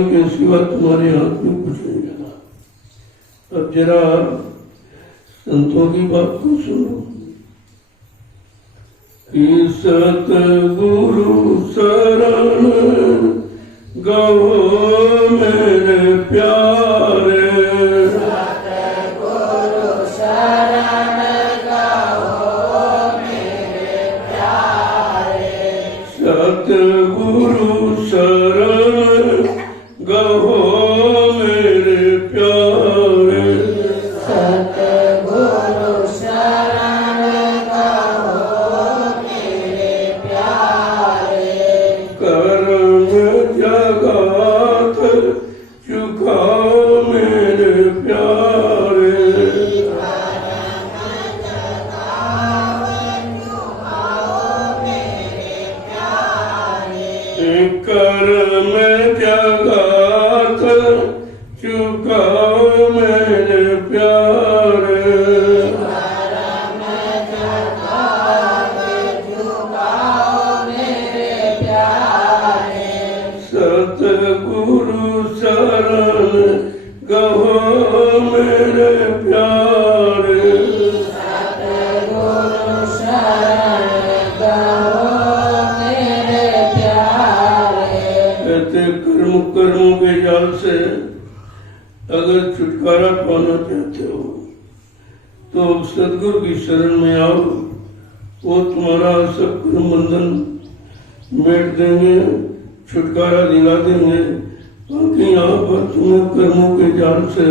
के सिवा तुम्हारे हाथ में कुछ नहीं लगा। अब जरा संतों की बात को सुनो कि सतगुरु शरण गहो मेरे प्यारे, सतगुरु शरण गहो मेरे प्यारे, सतगुरु शरण गहो मेरे प्यारे, सतगुरु शरण गहो मेरे प्यारे, कर्म जगत चुकाओ मेरे प्यारे, कर्म जगत चुकाओ मेरे प्यारे, परम जगत चुकाओ मेरे प्यारे, सतगुरु शरण गहो मेरे प्यारे, सतगुरु शरण गहो मेरे प्यारे, कहते कर्मों के जाल से अगर छुटकारा पाना चाहते हो तो सदगुरु की शरण में आओ। वो तुम्हारा सब कर्म बंधन मिट देंगे, छुटकारा दिला देंगे। बाकी यहाँ पर तुम्हें कर्मों के जाल से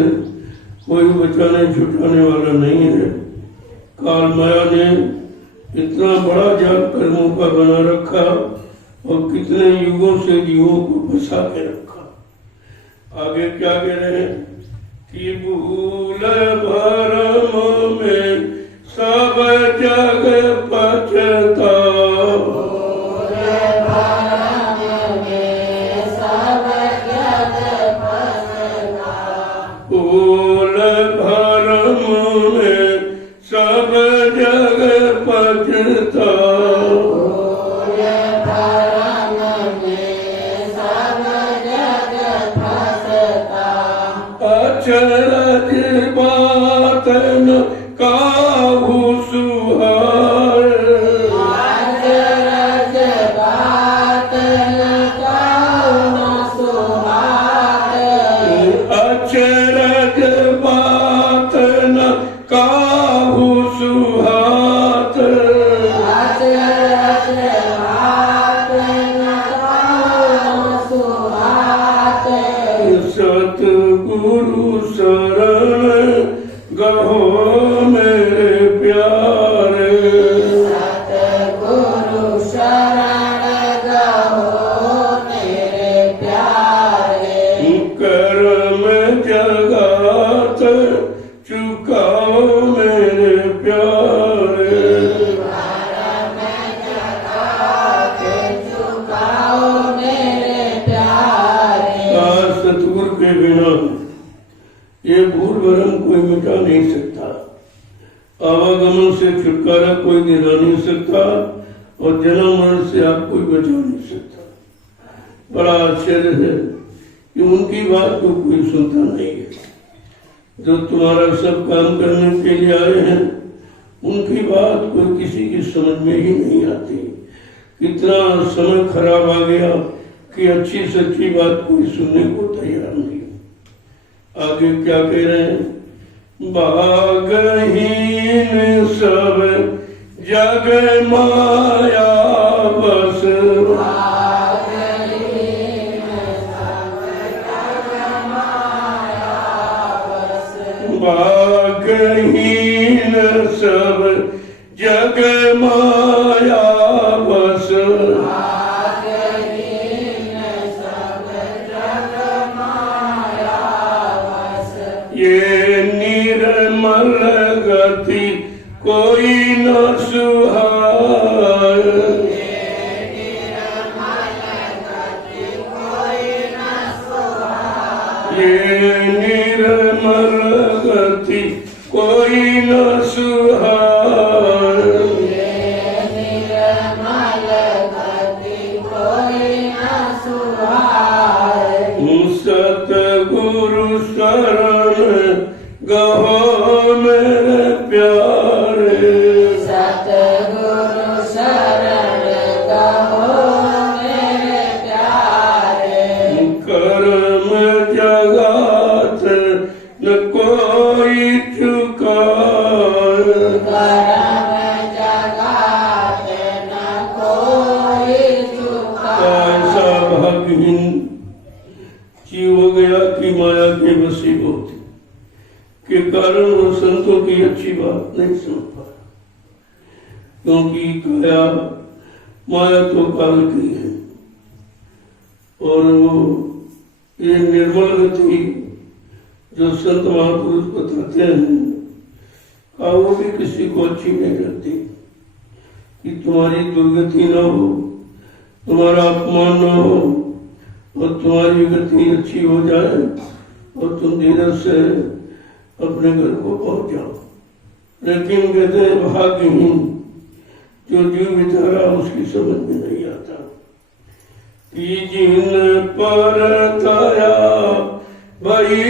कोई बचाने छुटाने वाला नहीं है। काल माया ने इतना बड़ा जाल कर्मों का बना रखा और कितने युगों से जीवों को फंसा के रखा। आगे क्या कह रहे हैं कि भूल भरम में सब जग पछताओ, भूल भरम में सब जग पछताओ, अचरज बात न काहू सुहाए, अचरज बात न काहू सुहाए, अचरज बात न काहू सुहात, अचरज बात न काहू सुहाए, सतगुरु शरण गहो मेरे प्यारे, सतगुरु शरण गहो मेरे प्यारे, कर्म जगत चुकाओ मेरे प्यारे, परम जगत चुकाओ मेरे प्यारे, सतगुरु के बिना ये भूल भरम कोई मिटा नहीं सकता, आवागमन से छुटकारा कोई दिला नहीं सकता और जन्म मरण से आप कोई बचा नहीं सकता। बड़ा आश्चर्य है कि उनकी बात को कोई सुनता नहीं है। जो तुम्हारा सब काम करने के लिए आए हैं उनकी बात कोई किसी की समझ में ही नहीं आती। इतना समय खराब आ गया कि अच्छी सच्ची बात कोई सुनने को तैयार नहीं। आगे क्या कह रहे हैं, भागहीन सब जग माया बस, भागहीन सब जग माया बस, ये निर्मल गति कोई न सुहाए, ये निर्मल गति कोई न सुहाए, निर्मल गति कोई न सुहाए, सतगुरु शरण गहो मेरे प्यारे, सतगुरु शरण गहो मेरे प्यारे। कर्म जगत न कोई चुकाए, कर्म जगत न कोई चुकाए। ऐसा भाग्यहीन जीव हो गया कि माया के वशीभूत के कारण वो संतों की अच्छी बात नहीं सुन पाया, क्योंकि काया माया तो काल की है और वो ये निर्मल गति जो संत महापुरुष बताते हैं का वो भी किसी को अच्छी नहीं लगती कि तुम्हारी दुर्गति न हो, तुम्हारा अपमान न हो और तुम्हारी गति अच्छी हो जाए और तुम धीरज से अपने घर को पहुंच जाओ। लेकिन कहते हैं भाग्यहीन जो जीव बेचारा उसकी समझ में नहीं आता कि जिन पर दया भई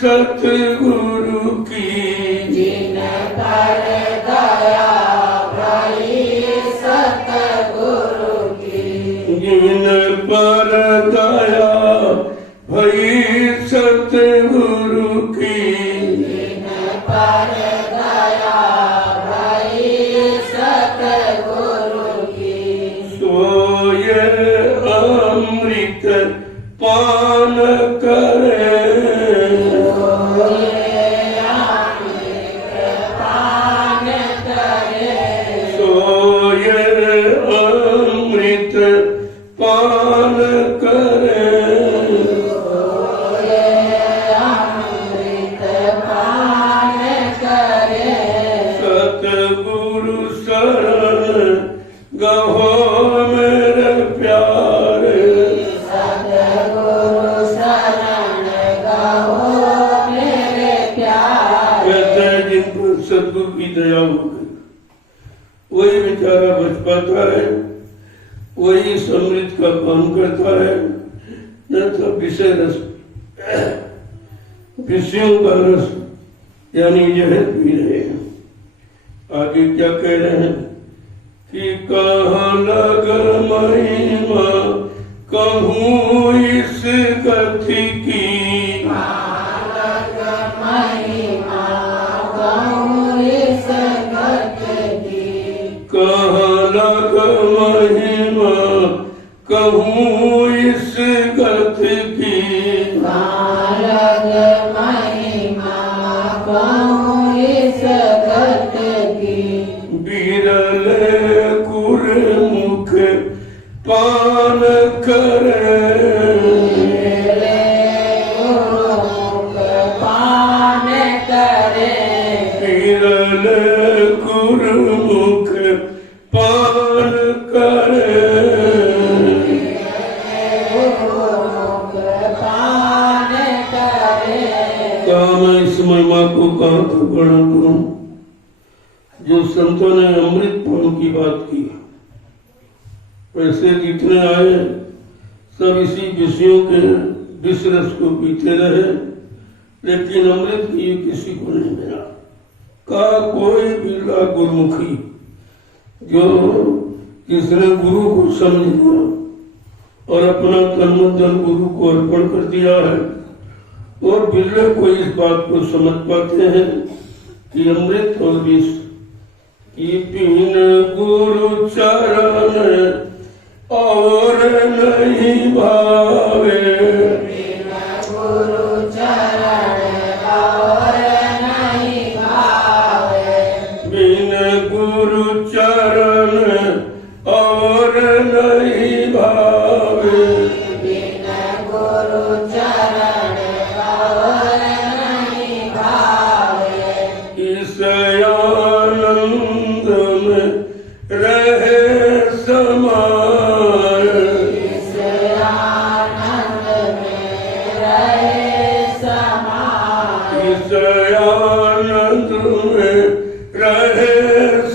सतगुरु की, जिन पर दया भई सतगुरु की, जिन पर दया भई सतगुरु की, जिन पर दया भई सतगुरु की, सोय अमृत पान करे, पान करे, सोय अमृत पान करे, अमृत पान करे। सतगुरु शरण गहो मेरे प्यारे, सतगुरु शरण गहो मेरे प्यारे। कहते हैं जिन पर सतगुरु की दया हो गई वही बेचारा बच पाता है, वही इस अमृत का पान करता है, न तो विषय रस विषयों का रस यानी जहर पी रहे हैं। आगे क्या कह रहे हैं कि कहाँ लग महिमा कहूँ इस गति की, अलग महिमा कहूँ इस गति की, कहाँ लग महिमा कहूँ इस गति की, अलग महिमा कहूँ इस गति की, बिरल गुरमुख पान करे, गुरुमुख पान करे, बिरल गुरमुख पान करे, गुरुमुख पान करे। क्या मैं इस महिमा को कहाँ तक वर्णन करूं जो संतों ने अमृत पान की बात की। वैसे जितने आए सब इसी विषयों के विष रस को पीते रहे, लेकिन अमृत की किसी को नहीं मिला। का कोई बिरला गुरुमुखी जो जिसने गुरु को समझ लिया और अपना तन मन धन गुरु को अर्पण कर दिया है, और बिरले को इस बात को समझ पाते हैं कि अमृत और विष की बिन गुरु चरण और नहीं भावे, बिन गुरु चरण और नहीं भावे, बिन गुरु चरण और नहीं भावे, बिन गुरु चरण और नहीं भावे। इस आनंद में रहे समाय, इस आनंद में रहे समाय, इस आनंद में रहे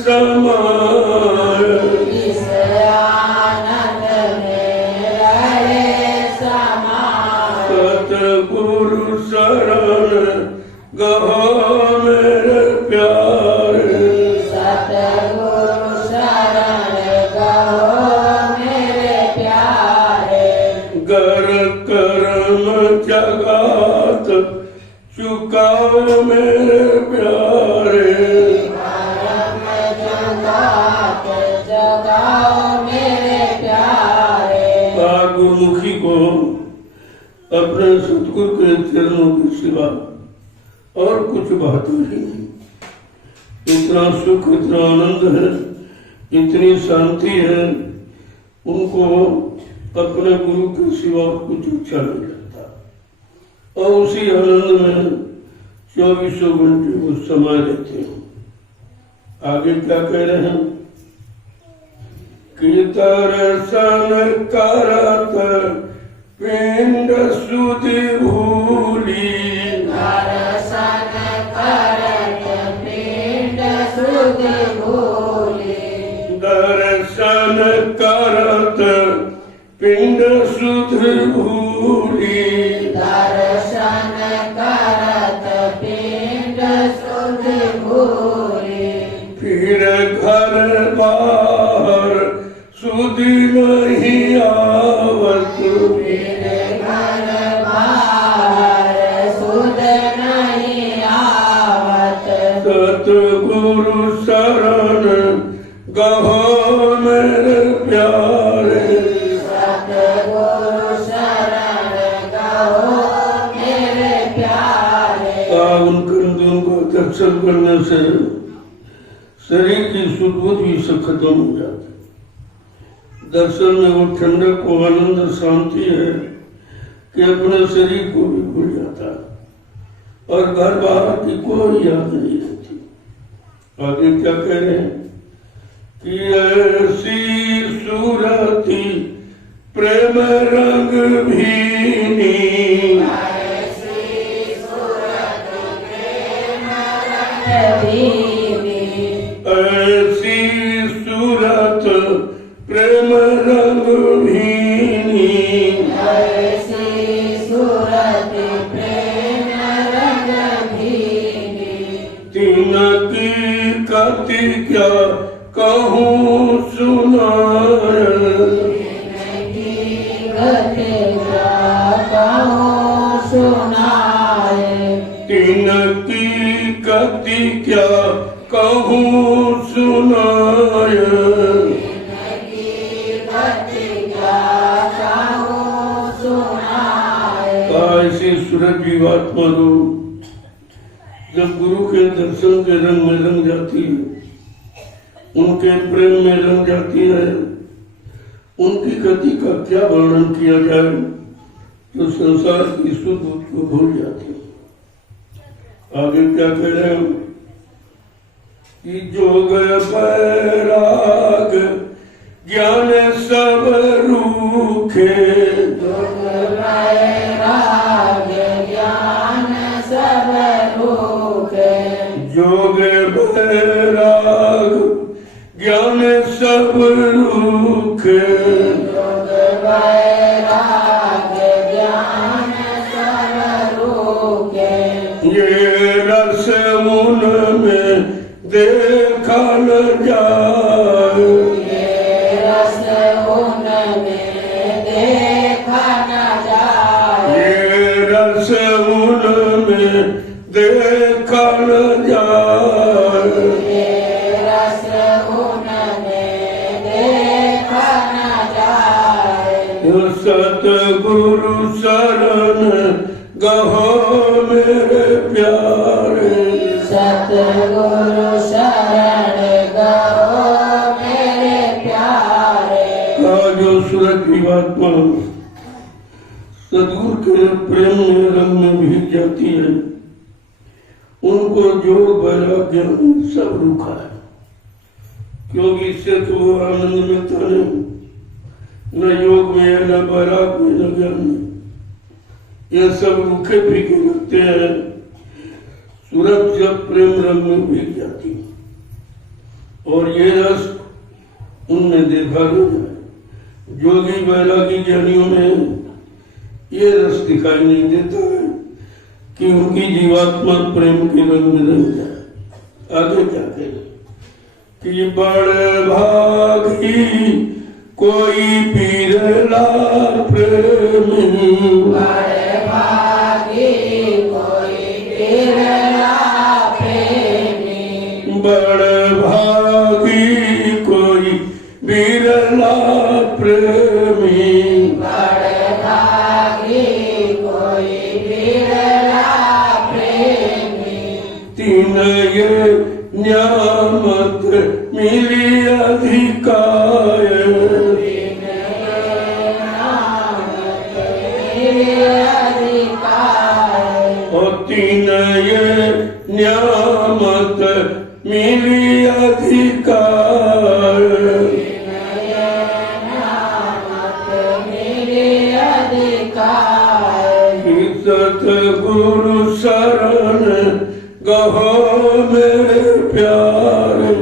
समाय, इस आनंद में रहे समाय। सतगुरु शरण गहो मेरे प्यारे, सतगुरु शरण गहो मेरे प्यारे, गर कर्म जगात चुकाओ मेरे प्यारे, कर्म जगात जगाओ मेरे प्यारे। गुरुमुखी को अपने सतगुरु के चरणों के सिवा और कुछ बात नहीं। इतना सुख, इतना आनंद है, इतनी शांति है, उनको अपने गुरु के सिवा कुछ अच्छा नहीं लगता। और उसी आनंद में 24 घंटे वो समय रहते हैं। आगे क्या कह रहे हैं कि दर्शन करत पिंड सुधि भूली, दर्शन करत पिंड सुधि भूली, दर्शन करत पिंड सुधि भूली, दर्शन करत पिंड सुधि भूली, फिर घर बाहर सुधि नहीं आवत, फिर घर बाहर सुध नहीं आवत, सतगुरु शरण गहो मेरे प्यारे, सतगुरु शरण गहो मेरे प्यारे। उन कंदों को दर्शन करने से शरीर की सुध-बुध भी सब खत्म हो जाती। दर्शन में वो ठंडक, वो आनंद, शांति है कि अपने शरीर को भी भूल जाता है और घर बाहर की कोई याद नहीं रहती। आगे क्या कह रहे हैं कि ऐसी सूरती प्रेम रंग भीनी, ऐसी सूरत प्रेम रंग भीनी, ऐसी सूरत प्रेम रंग भीनी, ऐसी सूरत प्रेम रंग भीनी, तिनकी कति क्या कहूँ सुनाय, तिनकी गति क्या कहूँ सुनाए, तिनकी कति क्या कहूँ सुनाय, तिनकी गति क्या कहूँ सुनाए। ऐसी सूरत जीवात्मा लोग जब गुरु के दर्शन के रंग में रंग जाती है, उनके प्रेम में रंग जाती है, उनकी गति का क्या वर्णन किया जाए, तो संसार की सुध बुध को भूल जाती है। आगे क्या कह रहे हैं कि जोग बैराग ज्ञान सब रूखे, योग वैराग ज्ञान सब रूखे, जोग बैराग ज्ञान सब रूखे, योग वैराग ज्ञान सब रूखे, ये रस मुन में देखा न जाए, ये रस उनमें देखा न जाए, ये रस मुन में देखा न जाए, ये रस उनमें देखा न जाए। सतगुरु शरण गहो मेरे प्यारे, सतगुरु शरण गहो मेरे प्यारे। जो सूरत जीवात्मा सदगुरु के प्रेम में रंग में भीग जाती है, उनको योग वैराग्य सब रूखा है, क्योंकि इससे तो वो आनंद मिलता नहीं, न योग में है, न वैराग में, न ज्ञान में। ये सब रूखे फीके लगते हैं। सूरत जब प्रेम रंग में भीग जाती और ये रस उनमें देखा न जाए। जोगी वैरागी ज्ञानियों में ये रस दिखाई नहीं देता है कि उनकी जीवात्मा प्रेम के रंग में रंग जाए। आगे जाके कि बड़ भागी कोई बिरला प्रेमी, बड़े भागी कोई बिरला प्रेमी, बड़ भागी कोई बिरला प्रेमी, बड़े भागी कोई बिरला प्रेमी, तीन ये न्यामत मिली अधिकार, और तीन ये न्यामत मिली अधिकार, सतगुरु शरण गहो मेरे प्यारे,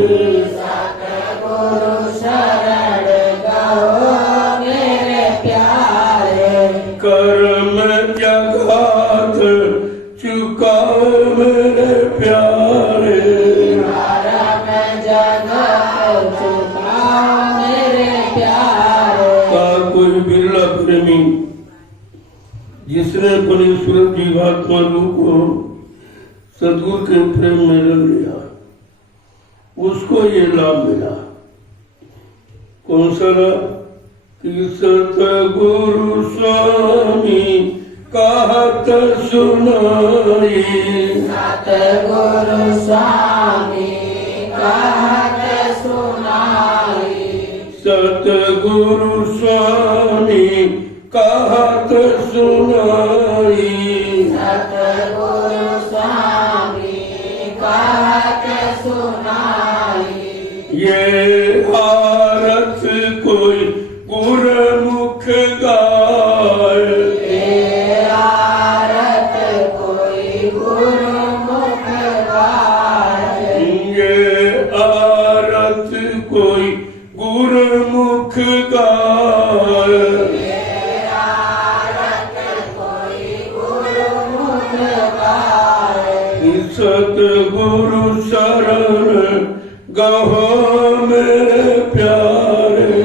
सतगुरु शरण गहो मेरे प्यारे, कर्म जगात चुकाओ मेरे प्यारे, कर्म जगत चुकाओ मेरे प्यारे। का कोई बिरला प्रेमी जिसने अपनी सूरत जीवात्मा रूप को सदगुरु के प्रेम में रंग लिया, उसको ये लाभ मिला। कौन सा लाभ? कि सतगुरु स्वामी कहत सुनाई, सतगुरु स्वामी कहत सुनाई, सतगुरु स्वामी कहत सुनाई, सतगुरु स्वामी कहत सुनाई, ये आरत कोई गुरमुख गाय, ये आरत कोई गुरुमुख गाय, ये आरत कोई गुरमुख गाय, सतगुरु शरण गहो मेरे प्यारे,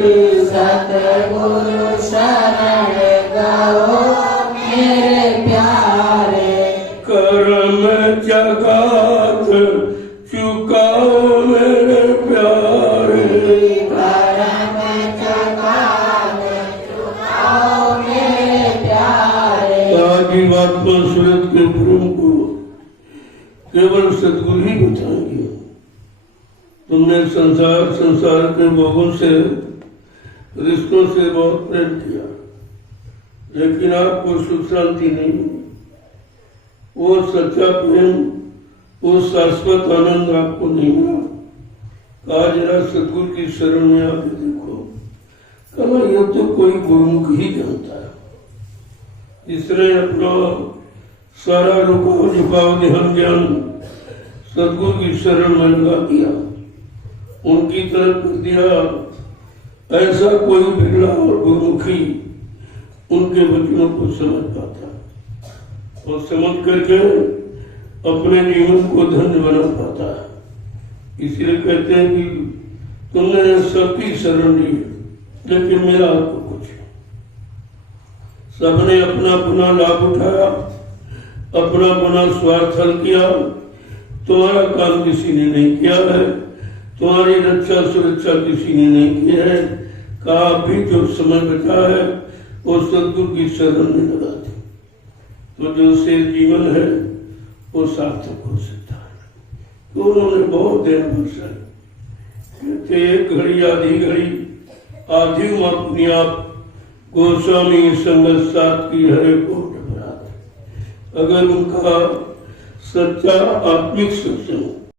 सतगुरु शरण गहो मेरे प्यारे, कर्म जगात चुकाओ मेरे प्यारे, कर्म जगात चुकाओ मेरे प्यारे। जीवात्मा सूरत के प्रेम को केवल सदगुरु ही बताएंगे। तुमने संसार के भोगों से, रिश्तों से बहुत प्रेम किया, लेकिन आपको सुख शांति नहीं, वो सच्चा प्रेम, वो शाश्वत आनंद आपको नहीं मिला। आज जरा सदगुरु की शरण में आके देखो, कहा यह तो कोई गुरुमुख ही जानता है, जिसने अपना सारा रुकाव झुकाव ध्यान ज्ञान सदगुरु की शरण में लगा दिया, उनकी तरफ कर दिया। ऐसा कोई बिरला और गुरुमुखी उनके वचनों को समझ पाता और समझ करके अपने जीवन को धन्य बना पाता है। इसीलिए कहते हैं कि तुमने सबकी शरण ली, लेकिन मेरा आपको कुछ, सबने अपना अपना लाभ उठाया, अपना अपना स्वार्थ हल किया, तुम्हारा काम किसी ने नहीं किया है, तुम्हारी रक्षा सुरक्षा किसी ने नहीं की है। कहा भी जो समय बचा है वो सदगुरु की शरण में लगा दे, तो जो से जीवन है वो सार्थक हो सकता है। तो उन्होंने बहुत देर बरसाई, कहते एक घड़ी आधी घड़ी आधी अपनी आप गोस्वामी संगत साथ की हरे कोट बरात। अगर उनका सच्चा आत्मिक सत्संग